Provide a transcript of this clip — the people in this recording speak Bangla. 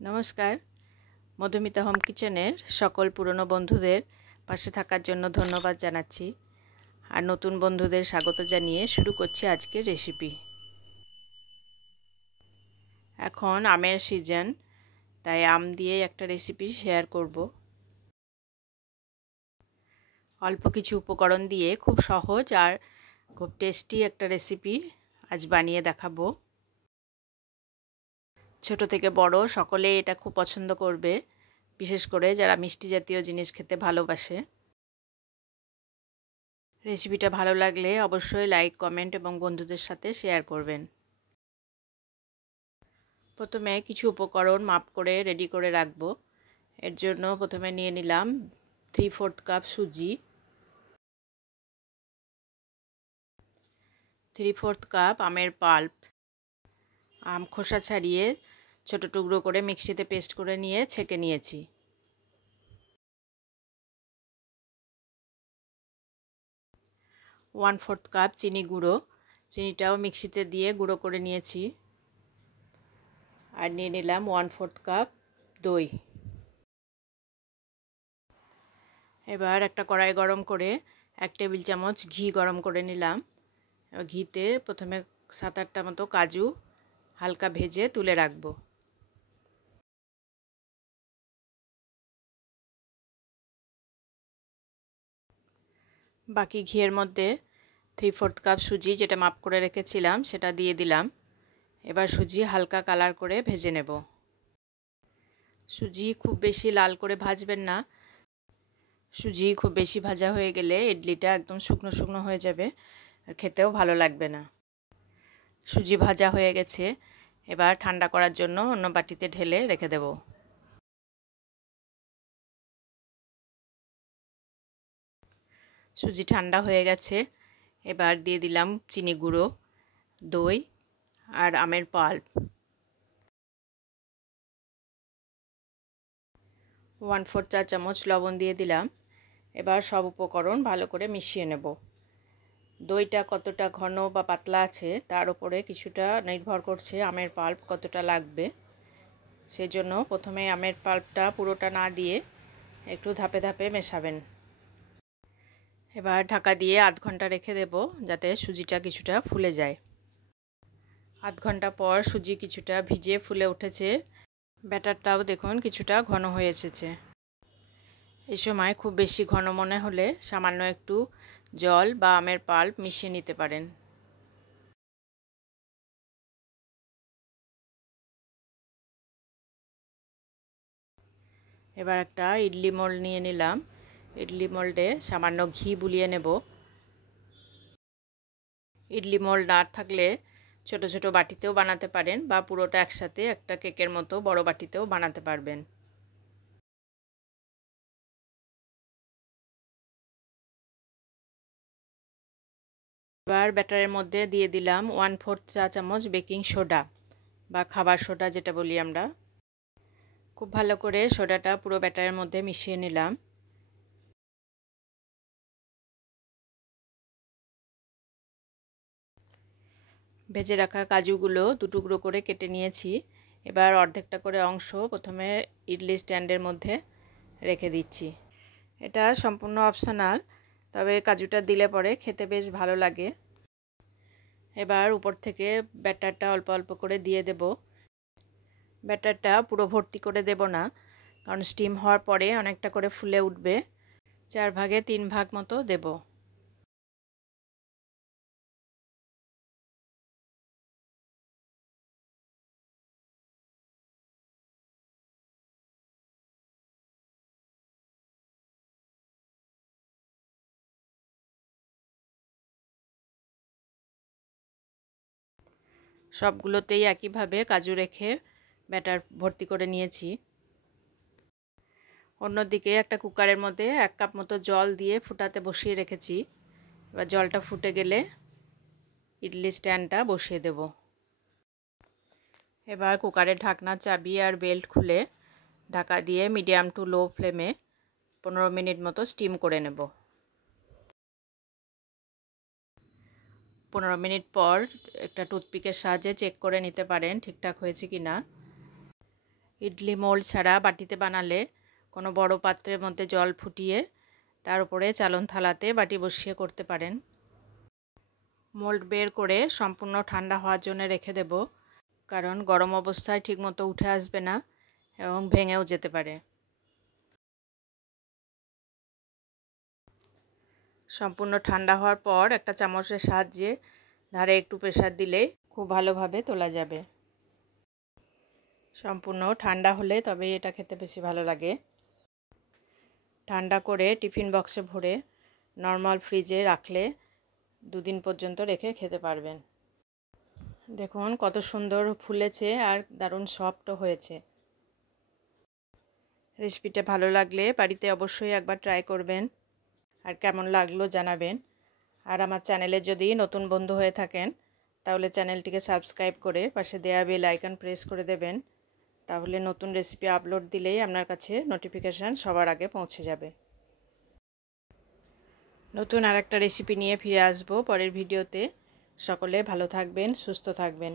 নমস্কার, মধুমিতা হোম কিচেনের সকল পুরনো বন্ধুদের পাশে থাকার জন্য ধন্যবাদ জানাচ্ছি। আর নতুন বন্ধুদের স্বাগত জানিয়ে শুরু করছি আজকের রেসিপি। এখন আমের সিজন, তাই আম দিয়ে একটা রেসিপি শেয়ার করব। অল্প কিছু উপকরণ দিয়ে খুব সহজ আর খুব টেস্টি একটা রেসিপি আজ বানিয়ে দেখাবো। ছোট থেকে বড় সকলেই এটা খুব পছন্দ করবে, বিশেষ করে যারা মিষ্টি জাতীয় জিনিস খেতে ভালোবাসে। রেসিপিটা ভালো লাগলে অবশ্যই লাইক, কমেন্ট এবং বন্ধুদের সাথে শেয়ার করবেন। প্রথমে কিছু উপকরণ মাপ করে রেডি করে রাখবো। এর জন্য প্রথমে নিয়ে নিলাম 3/4 কাপ সুজি, 3/4 কাপ আমের পাল্প। আম খোসা ছাড়িয়ে ছোট টুকরো করে মিক্সিতে পেস্ট করে নিয়ে ছেঁকে নিয়েছি। 1/4 কাপ চিনি গুঁড়ো, চিনিটাও মিক্সিতে দিয়ে গুঁড়ো করে নিয়েছি। আর নিয়ে নিলাম 1/4 কাপ দই। এবার একটা কড়াই গরম করে 1 টেবিল চামচ ঘি গরম করে নিলাম। ঘিতে প্রথমে 7-8টা মতো কাজু হালকা ভেজে তুলে রাখবো। বাকি ঘিয়ের মধ্যে 3/4 কাপ সুজি যেটা মাপ করে রেখেছিলাম সেটা দিয়ে দিলাম। এবার সুজি হালকা কালার করে ভেজে নেব। সুজি খুব বেশি লাল করে ভাজবেন না, সুজি খুব বেশি ভাজা হয়ে গেলে ইডলিটা একদম শুকনো শুকনো হয়ে যাবে আর খেতেও ভালো লাগবে না। সুজি ভাজা হয়ে গেছে, এবার ঠান্ডা করার জন্য অন্য বাটিতে ঢেলে রেখে দেব। সুজি ঠান্ডা হয়ে গেছে, এবার দিয়ে দিলাম চিনি গুঁড়ো, দই আর আমের পাল্প। 1/4 চা চামচ লবণ দিয়ে দিলাম। এবার সব উপকরণ ভালো করে মিশিয়ে নেব। দইটা কতটা ঘন বা পাতলা আছে তার উপরে কিছুটা নির্ভর করছে আমের পাল্প কতটা লাগবে। সেজন্য প্রথমে আমের পাল্পটা পুরোটা না দিয়ে একটু ধাপে ধাপে মেশাবেন। এবার ঢাকা দিয়ে আধ ঘন্টা রেখে দেব যাতে সুজিটা কিছুটা ফুলে যায়। আধ ঘন্টা পর সুজি কিছুটা ভিজে ফুলে উঠেছে, ব্যাটারটাও দেখুন কিছুটা ঘন হয়ে এসেছে। এই সময় খুব বেশি ঘন মনে হলে সামান্য একটু জল বা আমের পাল্প মিশিয়ে নিতে পারেন। এবার একটা ইডলি মোল্ড নিয়ে নিলাম। ইডলি মোল্ডে সামান্য ঘি বুলিয়ে নেব। ইডলি মোল্ড না থাকলে ছোট ছোট বাটিতেও বানাতে পারেন বা পুরোটা একসাথে একটা কেকের মতো বড় বাটিতেও বানাতে পারবেন। এবার ব্যাটারের মধ্যে দিয়ে দিলাম 1/4 চা চামচ বেকিং সোডা বা খাবার সোডা যেটা বলি আমরা। খুব ভালো করে সোডাটা পুরো ব্যাটারের মধ্যে মিশিয়ে নিলাম। ভেজে রাখা কাজুগুলো 2 টুকরো করে কেটে নিয়েছি। এবার অর্ধেকটা করে অংশ প্রথমে ইডলি স্ট্যান্ডের মধ্যে রেখে দিচ্ছি। এটা সম্পূর্ণ অপশনাল, তবে কাজুটা দিলে পরে খেতে বেশ ভালো লাগে। এবার উপর থেকে ব্যাটারটা অল্প অল্প করে দিয়ে দেব। ব্যাটারটা পুরো ভর্তি করে দেব না, কারণ স্টিম হওয়ার পরে অনেকটা করে ফুলে উঠবে। 4 ভাগে 3 ভাগ মতো দেব। সবগুলোতেই একইভাবে কাজু রেখে ব্যাটার ভর্তি করে নিয়েছি। অন্যদিকে একটা কুকারের মধ্যে 1 কাপ মতো জল দিয়ে ফুটাতে বসিয়ে রেখেছি। এবার জলটা ফুটে গেলে ইডলি স্ট্যান্ডটা বসিয়ে দেব। এবার কুকারের ঢাকনা চাবি আর বেল্ট খুলে ঢাকা দিয়ে মিডিয়াম টু লো ফ্লেমে 15 মিনিট মতো স্টিম করে নেব। 15 মিনিট পর একটা টুথপিকের সাহায্যে চেক করে নিতে পারেন ঠিকঠাক হয়েছে কি না। ইডলি মোল্ড ছাড়া বাটিতে বানালে কোনো বড় পাত্রের মধ্যে জল ফুটিয়ে তার উপরে চালন থালাতে বাটি বসিয়ে করতে পারেন। মোল্ড বের করে সম্পূর্ণ ঠান্ডা হওয়ার জন্য রেখে দেব, কারণ গরম অবস্থায় ঠিকমতো উঠে আসবে না এবং ভেঙেও যেতে পারে। সম্পূর্ণ ঠান্ডা হওয়ার পর একটা চামচের সাহায্যে ধারে একটু প্রেসার দিলেই খুব ভালোভাবে তোলা যাবে। সম্পূর্ণ ঠান্ডা হলে তবে এটা খেতে বেশি ভালো লাগে। ঠান্ডা করে টিফিন বক্সে ভরে নর্মাল ফ্রিজে রাখলে 2 দিন পর্যন্ত রেখে খেতে পারবেন। দেখুন কত সুন্দর ফুলেছে আর দারুণ সফটও হয়েছে। রেসিপিটা ভালো লাগলে বাড়িতে অবশ্যই একবার ট্রাই করবেন আর কেমন লাগলো জানাবেন। আর আমার চ্যানেলে যদি নতুন বন্ধু হয়ে থাকেন তাহলে চ্যানেলটিকে সাবস্ক্রাইব করে পাশে দেয়া বেল আইকন প্রেস করে দেবেন, তাহলে নতুন রেসিপি আপলোড দিলেই আপনার কাছে নোটিফিকেশান সবার আগে পৌঁছে যাবে। নতুন আরেকটা রেসিপি নিয়ে ফিরে আসবো পরের ভিডিওতে। সকলে ভালো থাকবেন, সুস্থ থাকবেন।